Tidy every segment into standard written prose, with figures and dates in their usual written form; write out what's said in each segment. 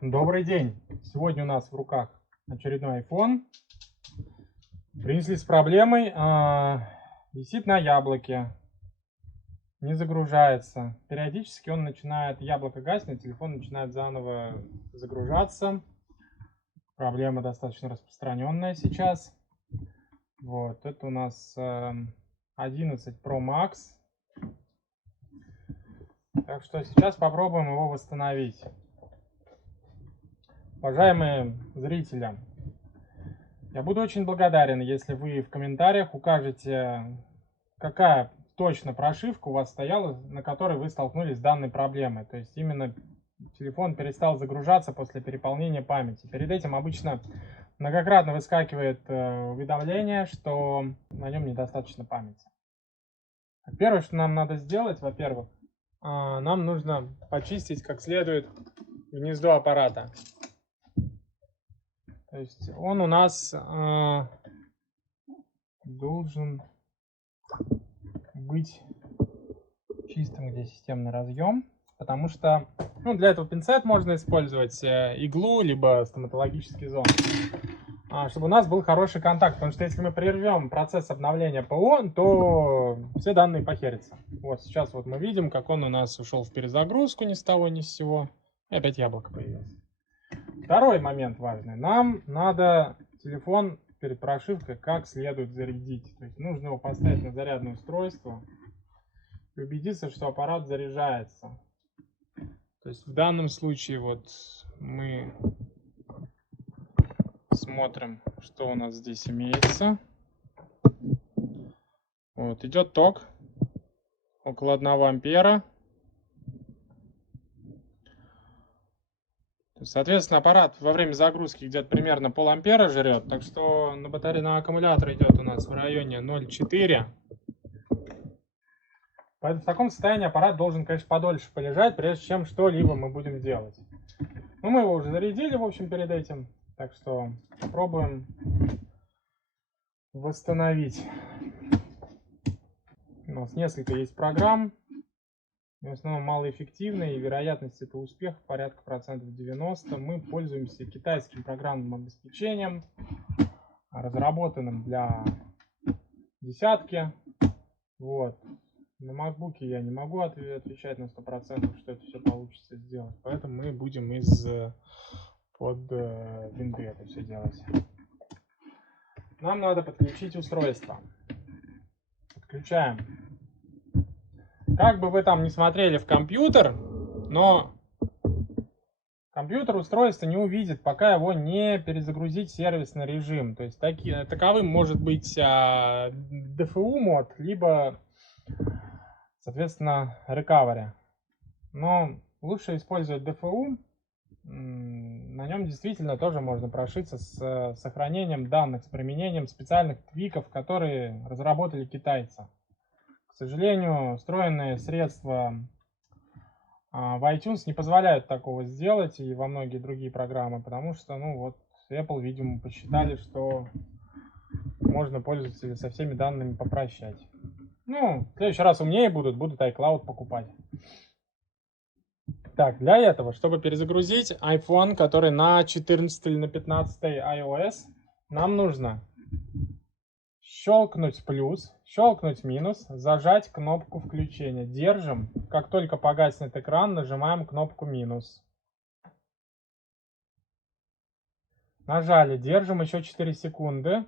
Добрый день! Сегодня у нас в руках очередной iPhone. Принесли с проблемой. Висит на яблоке. Не загружается. Периодически он начинает, яблоко гаснет, телефон начинает заново загружаться. Проблема достаточно распространенная сейчас. Вот, это у нас 11 Pro Max. Так что сейчас попробуем его восстановить. Уважаемые зрители, я буду очень благодарен, если вы в комментариях укажете, какая точно прошивка у вас стояла, на которой вы столкнулись с данной проблемой. То есть именно телефон перестал загружаться после переполнения памяти. Перед этим обычно многократно выскакивает уведомление, что на нем недостаточно памяти. Первое, что нам надо сделать, во-первых, нам нужно почистить как следует гнездо аппарата. То есть он у нас должен быть чистым, где системный разъем, потому что для этого пинцет можно использовать, иглу, либо стоматологический зонд, чтобы у нас был хороший контакт, потому что если мы прервем процесс обновления ПО, то все данные похерятся. Вот сейчас вот мы видим, как он у нас ушел в перезагрузку ни с того ни с сего, и опять яблоко появилось. Второй момент важный. Нам надо телефон перед прошивкой как следует зарядить. То есть нужно его поставить на зарядное устройство и убедиться, что аппарат заряжается. То есть в данном случае вот мы смотрим, что у нас здесь имеется. Вот, идет ток около 1 ампера. Соответственно, аппарат во время загрузки где-то примерно пол-ампера жрет, так что на батарее, на аккумулятор идет у нас в районе 0,4. Поэтому в таком состоянии аппарат должен, конечно, подольше полежать, прежде чем что-либо мы будем делать. Но мы его уже зарядили, в общем, перед этим, так что попробуем восстановить. У нас несколько есть программ. В основном малоэффективные, и вероятность этого успеха порядка процентов 90. Мы пользуемся китайским программным обеспечением, разработанным для десятки. Вот. На MacBook я не могу отвечать на 100%, что это все получится сделать, поэтому мы будем под винды это все делать. Нам надо подключить устройство. Подключаем. Как бы вы там не смотрели в компьютер, но компьютер устройство не увидит, пока его не перезагрузить в сервисный режим. То есть таковым может быть DFU мод, либо, соответственно, recovery. Но лучше использовать DFU. На нем действительно тоже можно прошиться с сохранением данных, с применением специальных твиков, которые разработали китайцы. К сожалению, встроенные средства в iTunes не позволяют такого сделать, и во многие другие программы, потому что, Apple, видимо, посчитали, что можно пользователя со всеми данными попрощать. В следующий раз умнее будут iCloud покупать. Так, для этого, чтобы перезагрузить iPhone, который на 14 или на 15 iOS, нам нужно щелкнуть плюс, щелкнуть минус, зажать кнопку включения. Держим. Как только погаснет экран, нажимаем кнопку минус. Нажали. Держим еще 4 секунды.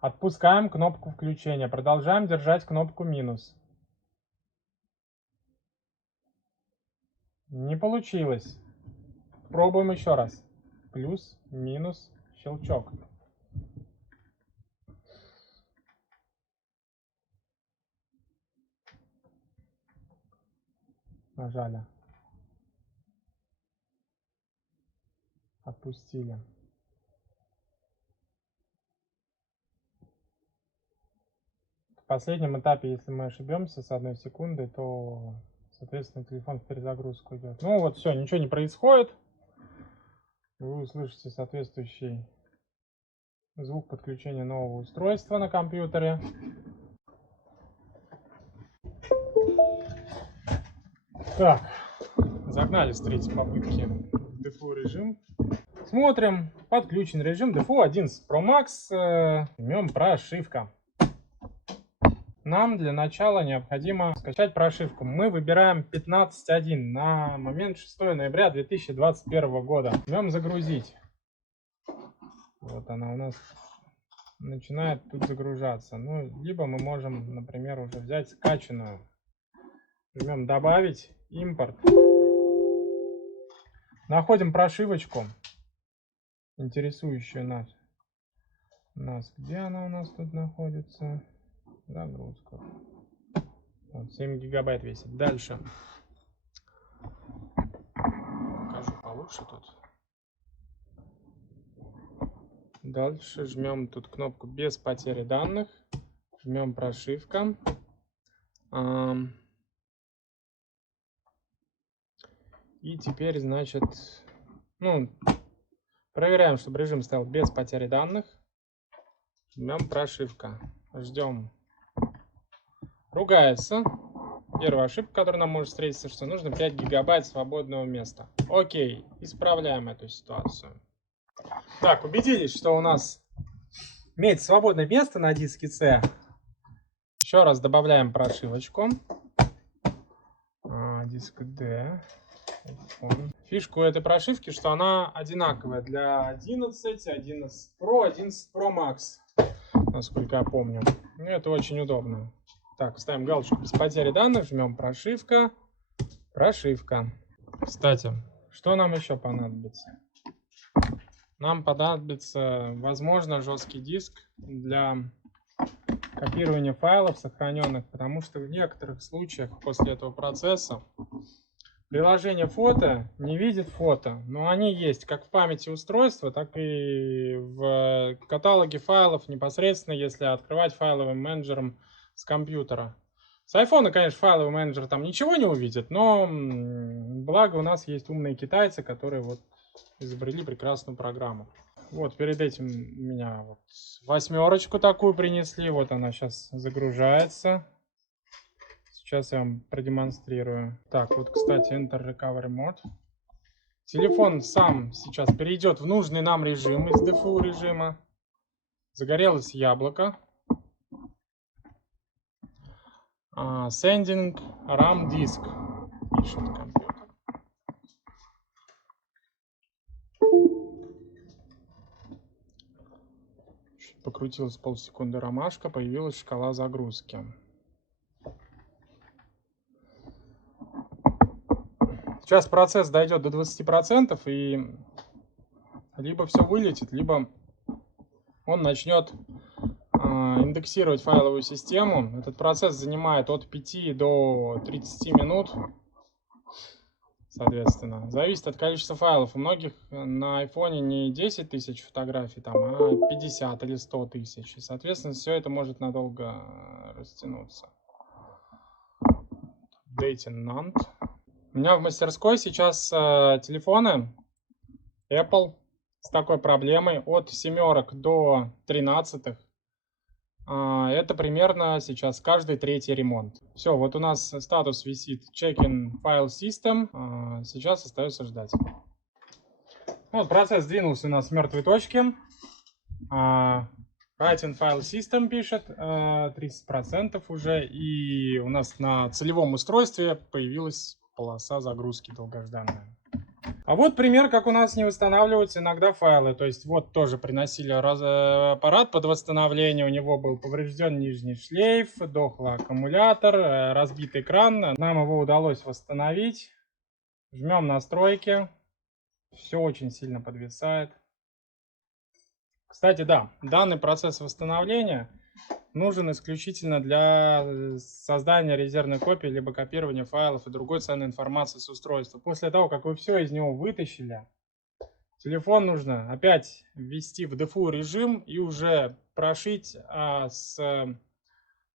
Отпускаем кнопку включения. Продолжаем держать кнопку минус. Не получилось. Пробуем еще раз. Плюс, минус, щелчок. Нажали. Отпустили. В последнем этапе, если мы ошибемся с 1 секунды, то, соответственно, телефон в перезагрузку идет. Все, ничего не происходит. Вы услышите соответствующий звук подключения нового устройства на компьютере. Так, Загнали с третьей попытки в Default режим. Смотрим, подключен режим Default 11 Pro Max. Жмем прошивка. Нам для начала необходимо скачать прошивку. Мы выбираем 15.1 на момент 6 ноября 2021 года. Жмем загрузить. Вот она у нас начинает тут загружаться. Ну, либо мы можем, например, уже взять скачанную. Жмем добавить, импорт. Находим прошивочку, интересующую нас. Где она у нас тут находится? Загрузка. Вот, 7 гигабайт весит. Дальше. Покажу получше тут. Дальше жмем тут кнопку без потери данных. Жмем прошивка. И теперь, значит, проверяем, чтобы режим стоял без потери данных. Жмем прошивка. Ждем. Ругается. Первая ошибка, которая нам может встретиться, что нужно 5 гигабайт свободного места. Окей, исправляем эту ситуацию. Так, убедились, что у нас имеется свободное место на диске C. Еще раз добавляем прошивочку. Диск D. Фишку этой прошивки, что она одинаковая для 11, 11 Pro, 11 Pro Max, насколько я помню. Это очень удобно. Так, ставим галочку без потери данных, жмем прошивка. Прошивка. Кстати, что нам еще понадобится? Нам понадобится, возможно, жесткий диск для копирования файлов сохраненных, потому что в некоторых случаях после этого процесса приложение фото не видит фото, но они есть как в памяти устройства, так и в каталоге файлов непосредственно, если открывать файловым менеджером с компьютера. С iPhone, конечно, файловый менеджер там ничего не увидит, но благо у нас есть умные китайцы, которые вот изобрели прекрасную программу. Вот перед этим у меня вот 8 такую принесли, вот она сейчас загружается. Сейчас я вам продемонстрирую. Так, вот, кстати, Enter Recovery Mode. Телефон сам сейчас перейдет в нужный нам режим из Default режима. Загорелось яблоко. Sending RAM Disk. Пишет компьютер. Чуть покрутилась полсекунды ромашка, появилась шкала загрузки. Сейчас процесс дойдет до 20%, и либо все вылетит, либо он начнет индексировать файловую систему. Этот процесс занимает от 5 до 30 минут, соответственно. Зависит от количества файлов. У многих на iPhone не 10 тысяч фотографий, там, а 50 или 100 тысяч. И, соответственно, все это может надолго растянуться. Dating Nant. У меня в мастерской сейчас телефоны Apple с такой проблемой от 7 до 13. Это примерно сейчас каждый третий ремонт. Все, вот у нас статус висит Checking File System. Сейчас остается ждать. Вот процесс двинулся у нас с мертвой точки. Writing File System пишет 30% уже. И у нас на целевом устройстве появилась полоса загрузки долгожданная. А вот пример, как у нас не восстанавливаются иногда файлы. То есть вот тоже приносили аппарат под восстановление. У него был поврежден нижний шлейф, дохлый аккумулятор, разбит экран. Нам его удалось восстановить. Жмем настройки. Все очень сильно подвисает. Кстати, да, данный процесс восстановления нужен исключительно для создания резервной копии, либо копирования файлов и другой ценной информации с устройства. После того, как вы все из него вытащили, телефон нужно опять ввести в Default режим и уже прошить со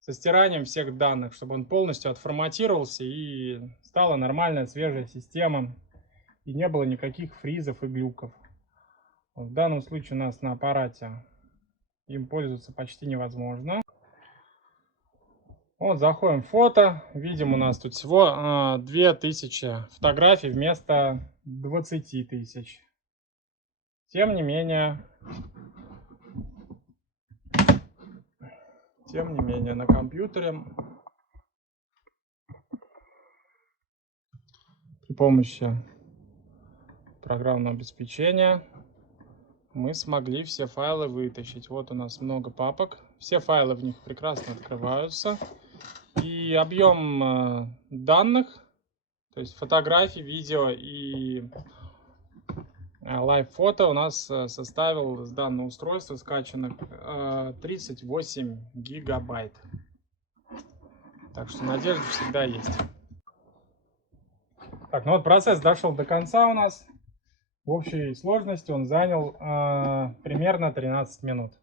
стиранием всех данных, чтобы он полностью отформатировался и стала нормальная свежая система, и не было никаких фризов и глюков. В данном случае у нас на аппарате им пользоваться почти невозможно. Вот, заходим в фото. Видим, у нас тут всего 2000 фотографий вместо 20 тысяч. Тем не менее, на компьютере при помощи программного обеспечения мы смогли все файлы вытащить. Вот у нас много папок. Все файлы в них прекрасно открываются. И объем данных, то есть фотографий, видео и лайв-фото у нас составил с данного устройства скачанных 38 гигабайт. Так что надежда всегда есть. Так, ну вот процесс дошел до конца у нас. В общей сложности он занял примерно 13 минут.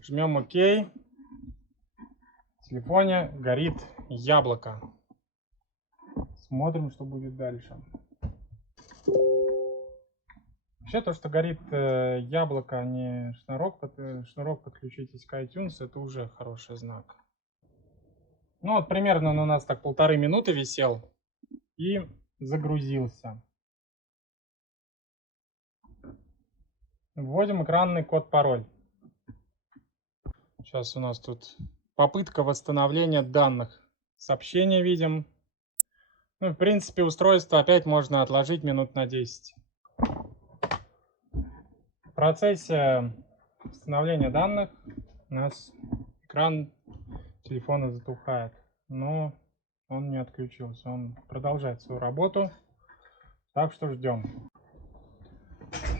Жмем ОК. В телефоне горит яблоко. Смотрим, что будет дальше. Вообще то, что горит яблоко, а не шнурок, подключитесь к iTunes, это уже хороший знак. Ну вот примерно он у нас так 1,5 минуты висел и загрузился. Вводим экранный код-пароль. Сейчас у нас тут попытка восстановления данных. Сообщение видим. Ну, в принципе, устройство опять можно отложить минут на 10. В процессе восстановления данных у нас экран телефона затухает. Но он не отключился. Он продолжает свою работу. Так что ждем.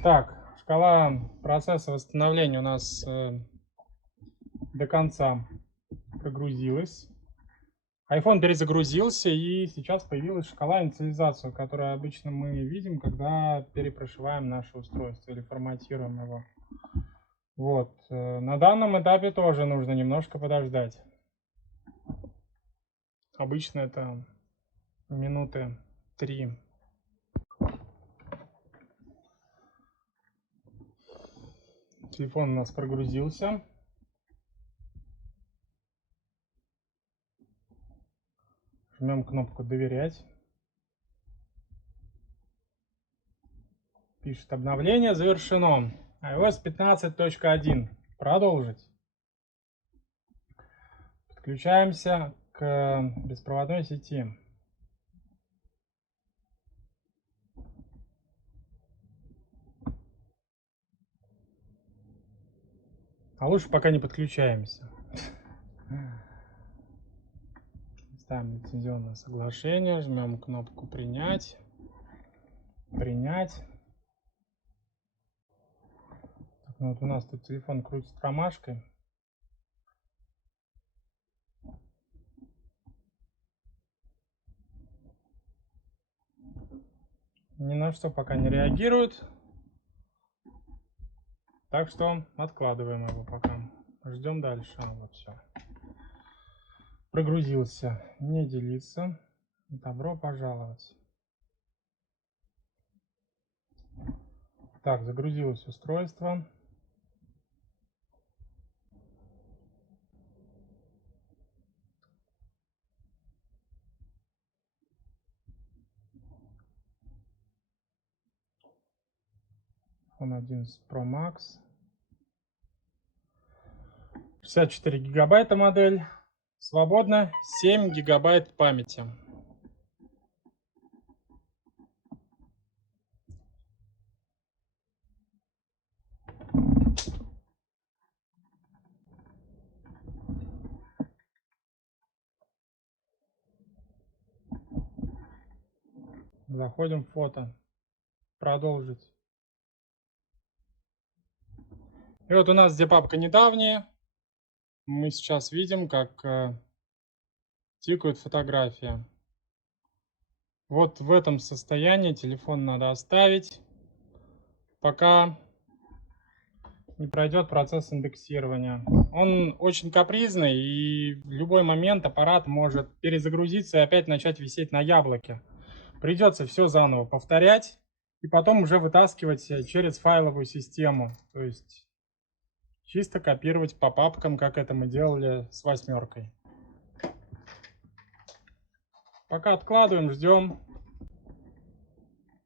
Так, шкала процесса восстановления у нас до конца прогрузилась. iPhone перезагрузился, и сейчас появилась шкала инициализации, которую обычно мы видим, когда перепрошиваем наше устройство или форматируем его. Вот. На данном этапе тоже нужно немножко подождать. Обычно это минуты 3. Телефон у нас прогрузился. Жмем кнопку «Доверять». Пишет: обновление завершено. iOS 15.1. Продолжить. Подключаемся к беспроводной сети. А лучше пока не подключаемся. Ставим лицензионное соглашение, жмем кнопку «Принять». Принять. Так, ну вот у нас тут телефон крутит ромашкой. Ни на что пока не реагирует. Так что откладываем его пока. Ждем дальше. Вот все. Прогрузился. Не делиться. Добро пожаловать. Так, загрузилось устройство. iPhone 11 Pro Max. 64 гигабайта модель. Свободно 7 гигабайт памяти. Заходим в фото. Продолжить. И вот у нас, где папка недавние, мы сейчас видим, как тикают фотографии. Вот в этом состоянии телефон надо оставить, пока не пройдет процесс индексирования. Он очень капризный, и в любой момент аппарат может перезагрузиться и опять начать висеть на яблоке. Придется все заново повторять и потом уже вытаскивать через файловую систему. То есть чисто копировать по папкам, как это мы делали с 8. Пока откладываем, ждем.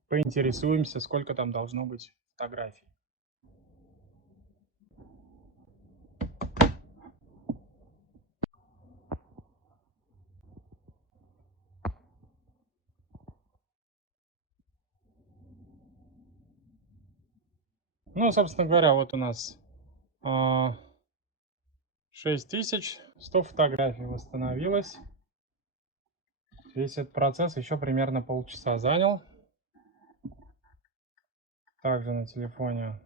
Поинтересуемся, сколько там должно быть фотографий. Ну, собственно говоря, вот у нас 6100 фотографий восстановилось. Весь этот процесс еще примерно полчаса занял. Также на телефоне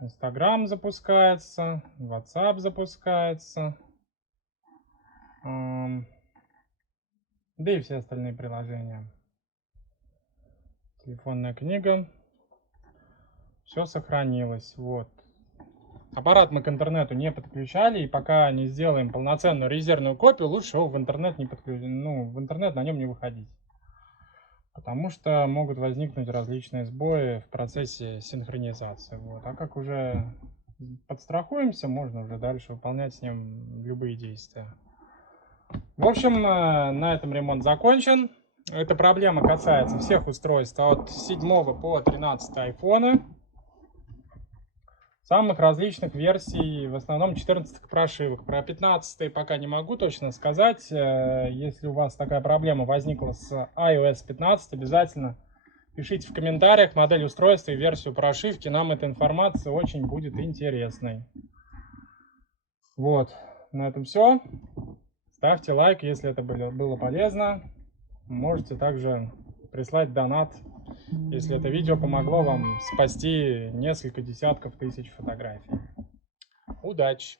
Instagram запускается, WhatsApp запускается, да и все остальные приложения. Телефонная книга. Все сохранилось. Вот. Аппарат мы к интернету не подключали, и пока не сделаем полноценную резервную копию, лучше его в интернет не подключить, в интернет на нем не выходить. Потому что могут возникнуть различные сбои в процессе синхронизации. Вот. А как уже подстрахуемся, можно уже дальше выполнять с ним любые действия. В общем, на этом ремонт закончен. Эта проблема касается всех устройств от 7 по 13 айфона. Самых различных версий, в основном 14 прошивок. Про 15 пока не могу точно сказать. Если у вас такая проблема возникла с iOS 15, обязательно пишите в комментариях модель устройства и версию прошивки. Нам эта информация очень будет интересной. Вот, на этом все. Ставьте лайк, если это было полезно. Можете также прислать донат, если это видео помогло вам спасти несколько десятков тысяч фотографий. Удачи!